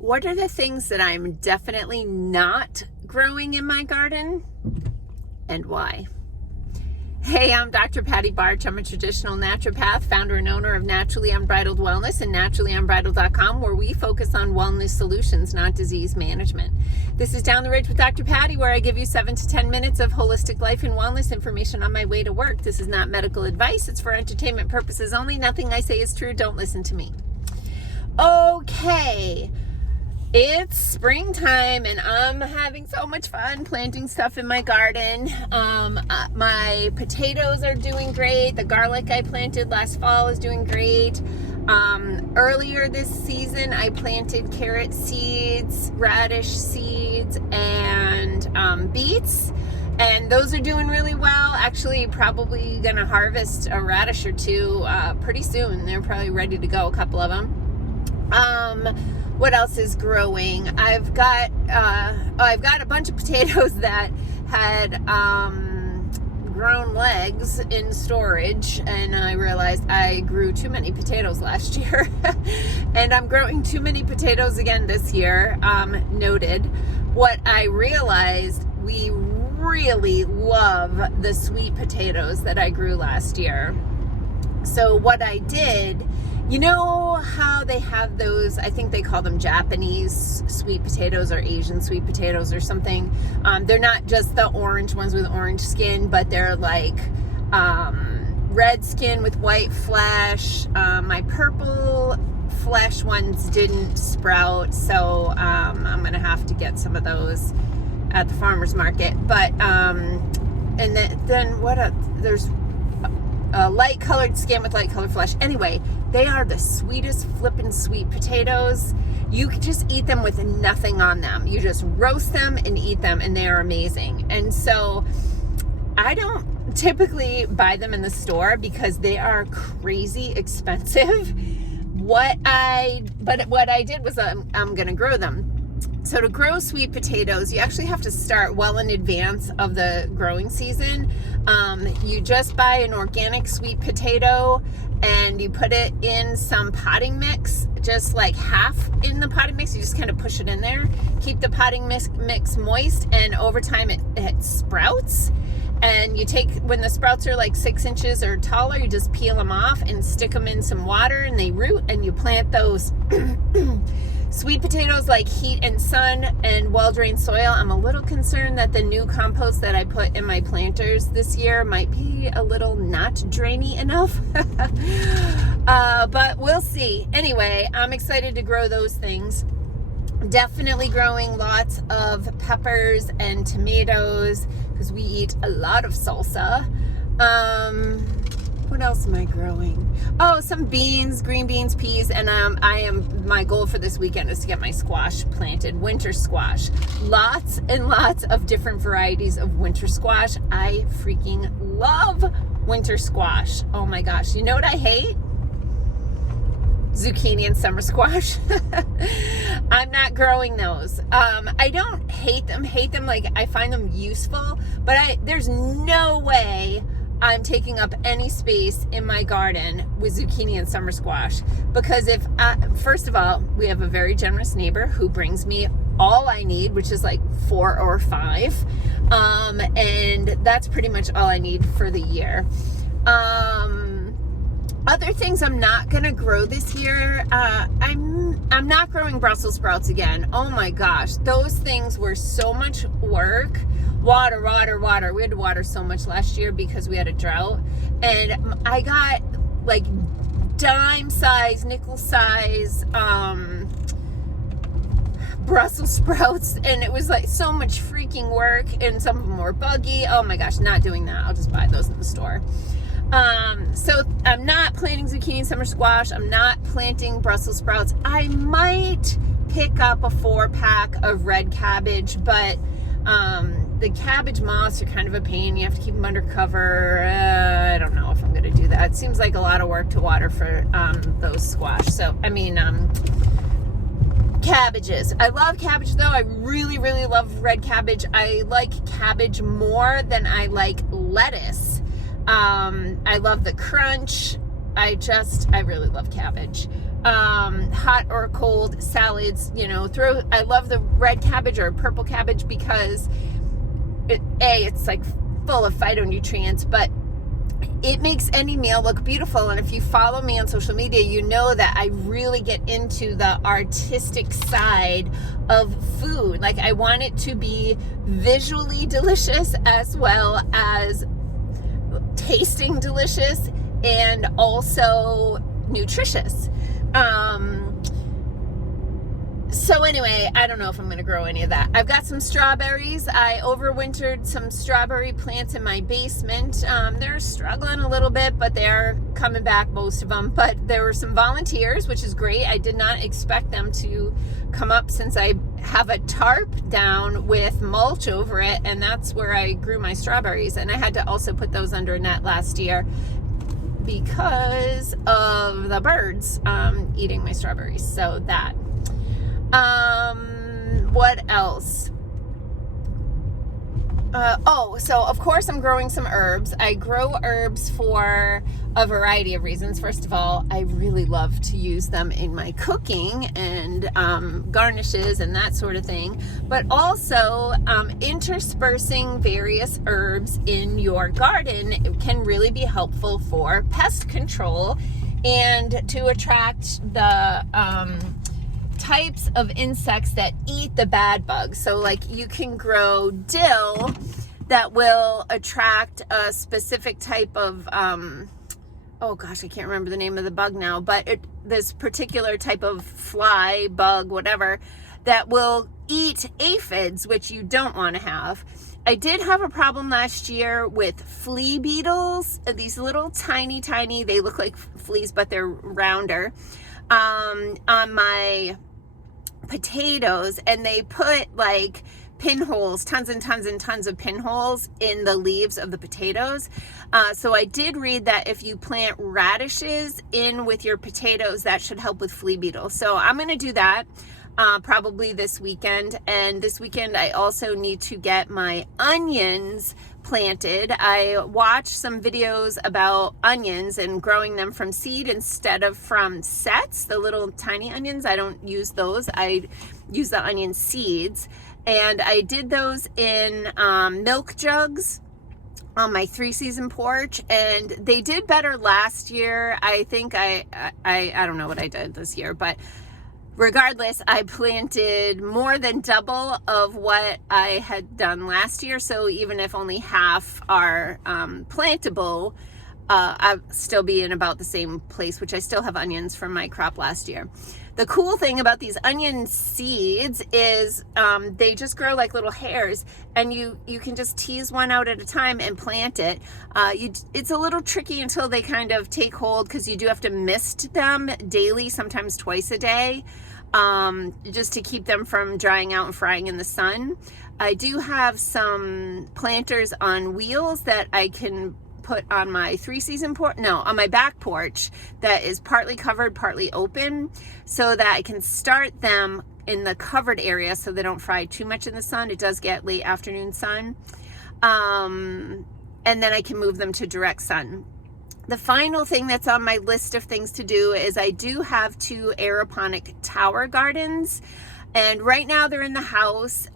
What are the things that I'm definitely not growing in my garden and why? Hey, I'm Dr. Patty Barch. I'm a traditional naturopath, founder and owner of Naturally Unbridled Wellness and naturallyunbridled.com, where we focus on wellness solutions, not disease management. This is Down the Ridge with Dr. Patty, where I give you 7 to 10 minutes of holistic life and wellness information on my way to work. This is not medical advice. It's for entertainment purposes only. Nothing I say is true. Don't listen to me. Okay. It's springtime and I'm having so much fun planting stuff in my garden. My potatoes are doing great. The garlic I planted last fall is doing great. Earlier this season, I planted carrot seeds, radish seeds, and beets. And those are doing really well. Actually, probably gonna harvest a radish or two pretty soon. They're probably ready to go, a couple of them. What else is growing? I've got a bunch of potatoes that had grown legs in storage, and I realized I grew too many potatoes last year. And I'm growing too many potatoes again this year. Noted. What I realized, we really love the sweet potatoes that I grew last year. So what I did, you know how they have those, I think they call them Japanese sweet potatoes or Asian sweet potatoes or something. They're not just the orange ones with orange skin, but they're like red skin with white flesh. My purple flesh ones didn't sprout, so I'm going to have to get some of those at the farmer's market. But, and then what else? There's light colored skin with light colored flesh. Anyway, they are the sweetest flippin' sweet potatoes. You can just eat them with nothing on them. You just roast them and eat them, and they are amazing. And so I don't typically buy them in the store because they are crazy expensive. What I did was I'm gonna grow them. So to grow sweet potatoes, you actually have to start well in advance of the growing season. You just buy an organic sweet potato and you put it in some potting mix, just like half in the potting mix. You just kind of push it in there, keep the potting mix moist, and over time it sprouts. And you take, when the sprouts are like 6 inches or taller, you just peel them off and stick them in some water and they root, and you plant those. Sweet potatoes like heat and sun and well-drained soil. I'm a little concerned that the new compost that I put in my planters this year might be a little not drainy enough. But we'll see. Anyway, I'm excited to grow those things. Definitely growing lots of peppers and tomatoes because we eat a lot of salsa. What else am I growing? Oh, some beans, green beans, peas, and my goal for this weekend is to get my squash planted, winter squash. Lots and lots of different varieties of winter squash. I freaking love winter squash. Oh my gosh. You know what I hate? Zucchini and summer squash. I'm not growing those. I don't hate them like I find them useful, but there's no way I'm taking up any space in my garden with zucchini and summer squash, because first of all, we have a very generous neighbor who brings me all I need, which is like 4 or 5. And that's pretty much all I need for the year. Other things I'm not going to grow this year, I'm not growing Brussels sprouts again. Oh my gosh, those things were so much work. Water. We had to water so much last year because we had a drought. And I got like dime size, nickel size Brussels sprouts, and it was like so much freaking work, and some of them were buggy. Oh my gosh, not doing that. I'll just buy those in the store. So I'm not planting zucchini and summer squash. I'm not planting Brussels sprouts. I might pick up a 4-pack of red cabbage, but the cabbage moths are kind of a pain. You have to keep them under cover. I don't know if I'm going to do that. It seems like a lot of work to water for those squash. Cabbages. I love cabbage though. I really, really love red cabbage. I like cabbage more than I like lettuce. I love the crunch. I really love cabbage. hot or cold salads, I love the red cabbage or purple cabbage because it's like full of phytonutrients, but it makes any meal look beautiful. And if you follow me on social media, you know that I really get into the artistic side of food. Like, I want it to be visually delicious as well as tasting delicious and also nutritious. So anyway, I don't know if I'm going to grow any of that. I've got some strawberries. I overwintered some strawberry plants in my basement. They're struggling a little bit, but they're coming back, most of them. But there were some volunteers, which is great. I did not expect them to come up since I have a tarp down with mulch over it, and that's where I grew my strawberries. And I had to also put those under a net last year because of the birds eating my strawberries. So that. What else? So of course I'm growing some herbs. I grow herbs for a variety of reasons. First of all, I really love to use them in my cooking and garnishes and that sort of thing. But also interspersing various herbs in your garden can really be helpful for pest control and to attract the types of insects that eat the bad bugs. So like you can grow dill that will attract a specific type of oh gosh, I can't remember the name of the bug now, but this particular type of fly, bug, whatever, that will eat aphids, which you don't want to have. I did have a problem last year with flea beetles, these little tiny, they look like fleas, but they're rounder, on my potatoes, and they put like pinholes, tons and tons of pinholes in the leaves of the potatoes. So I did read that if you plant radishes in with your potatoes, that should help with flea beetles. So I'm going to do that probably this weekend. And this weekend I also need to get my onions planted. I watched some videos about onions and growing them from seed instead of from sets, the little tiny onions. I don't use those. I use the onion seeds, and I did those in milk jugs on my 3-season porch, and they did better last year. I think I don't know what I did this year, but regardless, I planted more than double of what I had done last year. So even if only half are plantable, I'll still be in about the same place, which I still have onions from my crop last year. The cool thing about these onion seeds is they just grow like little hairs, and you can just tease one out at a time and plant it. It's a little tricky until they kind of take hold, because you do have to mist them daily, sometimes twice a day, just to keep them from drying out and frying in the sun. I do have some planters on wheels that I can put on my 3-season porch, on my back porch, that is partly covered, partly open, so that I can start them in the covered area so they don't fry too much in the sun. It does get late afternoon sun. And then I can move them to direct sun. The final thing that's on my list of things to do is I do have 2 aeroponic tower gardens. And right now they're in the house.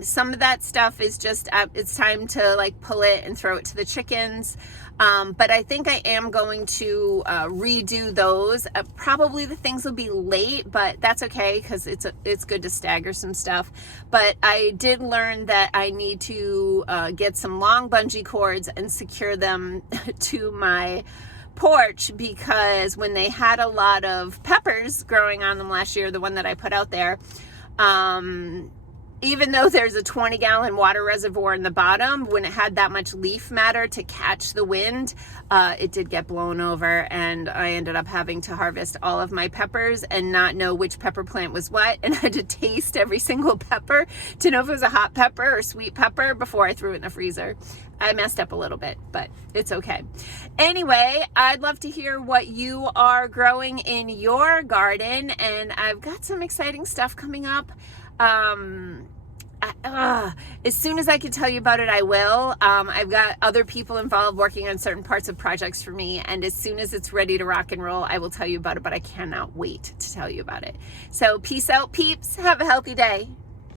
Some of that stuff is just, it's time to like pull it and throw it to the chickens. But I think I am going to redo those. Probably the things will be late, but that's okay, because it's good to stagger some stuff. But I did learn that I need to get some long bungee cords and secure them to my porch, because when they had a lot of peppers growing on them last year, the one that I put out there, even though there's a 20-gallon water reservoir in the bottom, when it had that much leaf matter to catch the wind, it did get blown over, and I ended up having to harvest all of my peppers and not know which pepper plant was what, and I had to taste every single pepper to know if it was a hot pepper or sweet pepper before I threw it in the freezer. I messed up a little bit, but it's okay. Anyway, I'd love to hear what you are growing in your garden, and I've got some exciting stuff coming up. as soon as I can tell you about it, I will. I've got other people involved working on certain parts of projects for me, and as soon as it's ready to rock and roll, I will tell you about it, but I cannot wait to tell you about it. So peace out, peeps. Have a healthy day.